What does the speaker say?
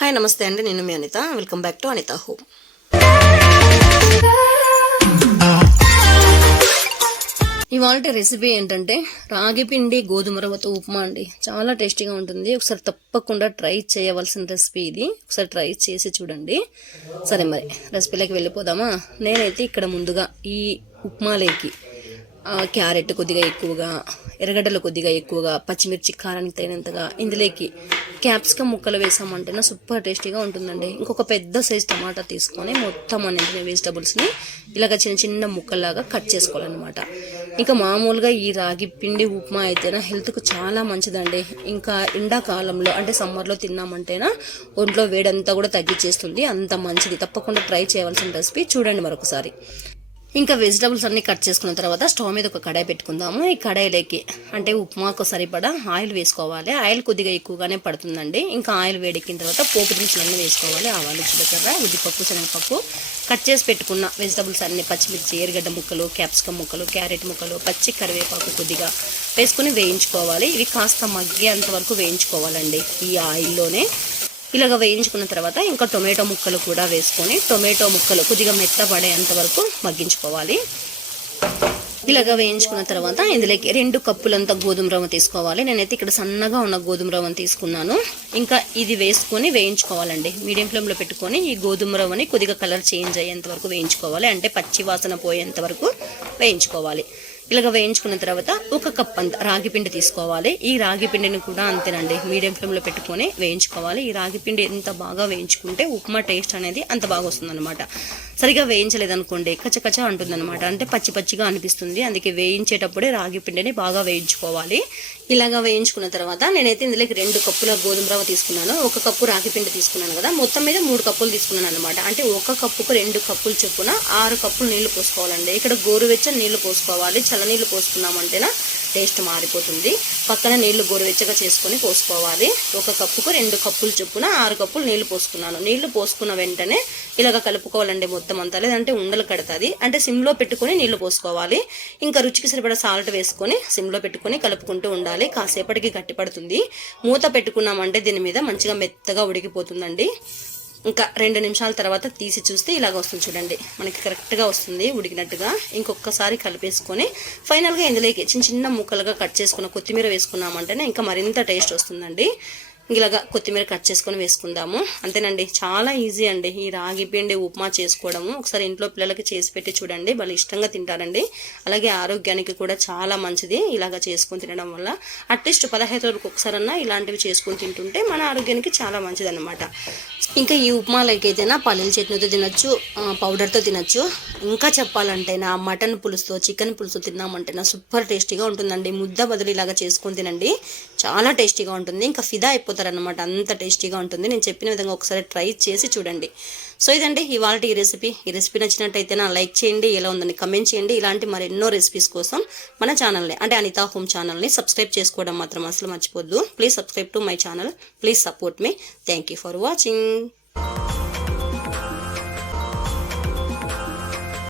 Hi నమస్తే అండి. నేను మీ Anitha. Welcome back to Anitha home ఇవాళ రెసిపీ ఏంటంటే రాగి పిండి గోధుమ రవ్వతో ఉప్మా అండి. చాలా టేస్టీగా ఉంటుంది. ఒకసారి తప్పకుండా ట్రై చేయవలసిన రెసిపీ ఇది. ఒకసారి ట్రై చేసి చూడండి. సరే మరి రెసిపీలోకి వెళ్ళిపోదామా? నేనైతే ఇక్కడ ముందుగా ఈ ఉప్మాలోకి క్యారెట్ కొద్దిగా ఎక్కువగా ఎర్రగడ్డలు కొద్దిగా ఎక్కువగా పచ్చిమిర్చి కారానికి తగినంతగా ఇందులోకి క్యాప్సికమ్ ముక్కలు వేసామంటేనే సూపర్ టేస్టీగా ఉంటుందండి. ఇంకొక పెద్ద సైజ్ టమాటా తీసుకొని మొత్తం అనేది వెజిటబుల్స్ని ఇలాగ చిన్న చిన్న ముక్కల్లాగా కట్ చేసుకోవాలన్నమాట. ఇంకా మామూలుగా ఈ రాగి పిండి ఉప్మా అయితేనా హెల్త్కు చాలా మంచిదండి. ఇంకా ఎండాకాలంలో అంటే సమ్మర్లో తిన్నామంటేనా ఒంట్లో వేడంతా కూడా తగ్గించేస్తుంది అంత మంచిది. తప్పకుండా ట్రై చేయవలసిన రెసిపీ చూడండి మరొకసారి. ఇంకా వెజిటబుల్స్ అన్ని కట్ చేసుకున్న తర్వాత స్టవ్ మీద ఒక కడాయి పెట్టుకుందాము. ఈ కడాయిలోకి అంటే ఉప్మాకు సరిపడా ఆయిల్ వేసుకోవాలి. ఆయిల్ కొద్దిగా ఎక్కువగానే పడుతుందండి. ఇంకా ఆయిల్ వేడెక్కిన తర్వాత పోపు దినుసులు అన్నీ వేసుకోవాలి. ఆవాలు జీలకర్ర ఉద్దిపప్పు శనగపప్పు కట్ చేసి పెట్టుకున్న వెజిటబుల్స్ అన్ని పచ్చిమిర్చి ఎర్రగడ్డ ముక్కలు క్యాప్సికమ్ ముక్కలు క్యారెట్ ముక్కలు పచ్చి కరివేపాకు కొద్దిగా వేసుకుని వేయించుకోవాలి. ఇవి కాస్త మగ్గేంత వరకు వేయించుకోవాలండి ఈ ఆయిల్లోనే. ఇలాగ వేయించుకున్న తర్వాత ఇంకా టొమాటో ముక్కలు కూడా వేసుకొని టొమాటో ముక్కలు కొద్దిగా మెత్తబడేంత వరకు మగ్గించుకోవాలి. ఇలాగ వేయించుకున్న తర్వాత ఇందులోకి రెండు కప్పులంత గోధుమ రవ్వ తీసుకోవాలి. నేనైతే ఇక్కడ సన్నగా ఉన్న గోధుమ రవ్వను తీసుకున్నాను. ఇంకా ఇది వేసుకొని వేయించుకోవాలండి. మీడియం ఫ్లేమ్లో పెట్టుకొని ఈ గోధుమ రవ్వని కొద్దిగా కలర్ చేంజ్ అయ్యేంత వరకు వేయించుకోవాలి. అంటే పచ్చి వాసన పోయేంత వరకు వేయించుకోవాలి. ఇలాగ వేయించుకున్న తర్వాత ఒక కప్ అంత రాగి పిండి తీసుకోవాలి. ఈ రాగి పిండిని కూడా అంతేనండి. మీడియం ఫ్లేమ్లో పెట్టుకొని వేయించుకోవాలి. ఈ రాగి పిండి ఎంత బాగా వేయించుకుంటే ఉప్మా టేస్ట్ అనేది అంత బాగా వస్తుందన్నమాట. సరిగా వేయించలేదనుకోండి కచకచ అంటుందన్నమాట. అంటే పచ్చి పచ్చిగా అనిపిస్తుంది. అందుకే వేయించేటప్పుడే రాగి పిండిని బాగా వేయించుకోవాలి. ఇలాగా వేయించుకున్న తర్వాత నేనైతే ఇందులోకి రెండు కప్పుల గోధుమ రవ్వ తీసుకున్నాను. ఒక కప్పు రాగి పిండి తీసుకున్నాను కదా. మొత్తం మీద మూడు కప్పులు తీసుకున్నాను అనమాట అంటే ఒక కప్పుకు రెండు కప్పులు చొప్పున ఆరు కప్పులు నీళ్ళు పోసుకోవాలండి. ఇక్కడ గోరువెచ్చని నీళ్ళు పోసుకోవాలి. చల్లనీళ్ళు పోసుకున్నామంటేనా టేస్ట్ మారిపోతుంది. పక్కన నీళ్ళు గోరువెచ్చగా చేసుకొని పోసుకోవాలి. ఒక కప్పుకు రెండు కప్పులు చొప్పున ఆరు కప్పులు నీళ్ళు పోసుకున్నాను. నీళ్ళు పోసుకున్న వెంటనే ఇలాగ కలుపుకోవాలండి మొత్తం అంతా. లేదంటే ఉండలు కడతాది. అంటే సిమ్లో పెట్టుకొని నీళ్ళు పోసుకోవాలి. ఇంకా రుచికి సరిపడా సాల్ట్ వేసుకొని సిమ్లో పెట్టుకొని కలుపుకుంటూ ఉండాలి. కాసేపటికి గట్టి పడుతుంది మూత పెట్టుకున్నామంటే దీని మీద మంచిగా మెత్తగా ఉడికిపోతుందండి. ఇంకా రెండు నిమిషాల తర్వాత తీసి చూస్తే ఇలాగ వస్తుంది చూడండి. మనకి కరెక్ట్గా వస్తుంది ఉడికినట్టుగా. ఇంకొకసారి కలిపేసుకొని ఫైనల్గా ఇందులోకి చిన్న చిన్న ముక్కలుగా కట్ చేసుకున్న కొత్తిమీర వేసుకున్నామంటేనే ఇంకా మరింత టేస్ట్ వస్తుందండి. ఇలాగా కొత్తిమీర కట్ చేసుకొని వేసుకుందాము. అంతేనండి చాలా ఈజీ అండి ఈ రాగి పిండి ఉప్మా చేసుకోవడము. ఒకసారి ఇంట్లో పిల్లలకి చేసి పెట్టి చూడండి వాళ్ళు ఇష్టంగా తింటారండి. అలాగే ఆరోగ్యానికి కూడా చాలా మంచిది ఇలాగా చేసుకొని తినడం వల్ల. అట్లీస్ట్ పదహైదు రోజులకు ఒకసారన్నా ఇలాంటివి చేసుకొని తింటుంటే మన ఆరోగ్యానికి చాలా మంచిది అనమాట ఇంకా ఈ ఉప్మాలకైతేనా అయితేనా పల్లీల చట్నీతో తినొచ్చు పౌడర్తో తినచ్చు. ఇంకా చెప్పాలంటే నా మటన్ పులుసుతో చికెన్ పులుసు తిన్నామంటేనా సూపర్ టేస్టీగా ఉంటుందండి. ముద్ద బదులు ఇలాగా చేసుకొని తినండి చాలా టేస్టీగా ఉంటుంది. ఇంకా ఫిదా అనమాట అంత టేస్టీగా ఉంటుంది. నేను చెప్పిన విధంగా ఒకసారి ట్రై చేసి చూడండి. సో ఇదండి ఇవాళ ఈ రెసిపీ. ఈ రెసిపీ నచ్చినట్టయితే నా లైక్ చేయండి ఎలా ఉందని కమెంట్ చేయండి. ఇలాంటి మరెన్నో రెసిపీస్ కోసం మన ఛానల్ని అంటే అనితా హోమ్ ఛానల్ని సబ్స్క్రైబ్ చేసుకోవడం మాత్రం అసలు మర్చిపోద్దు. Please subscribe to my channel. Please support me. Thank you for watching.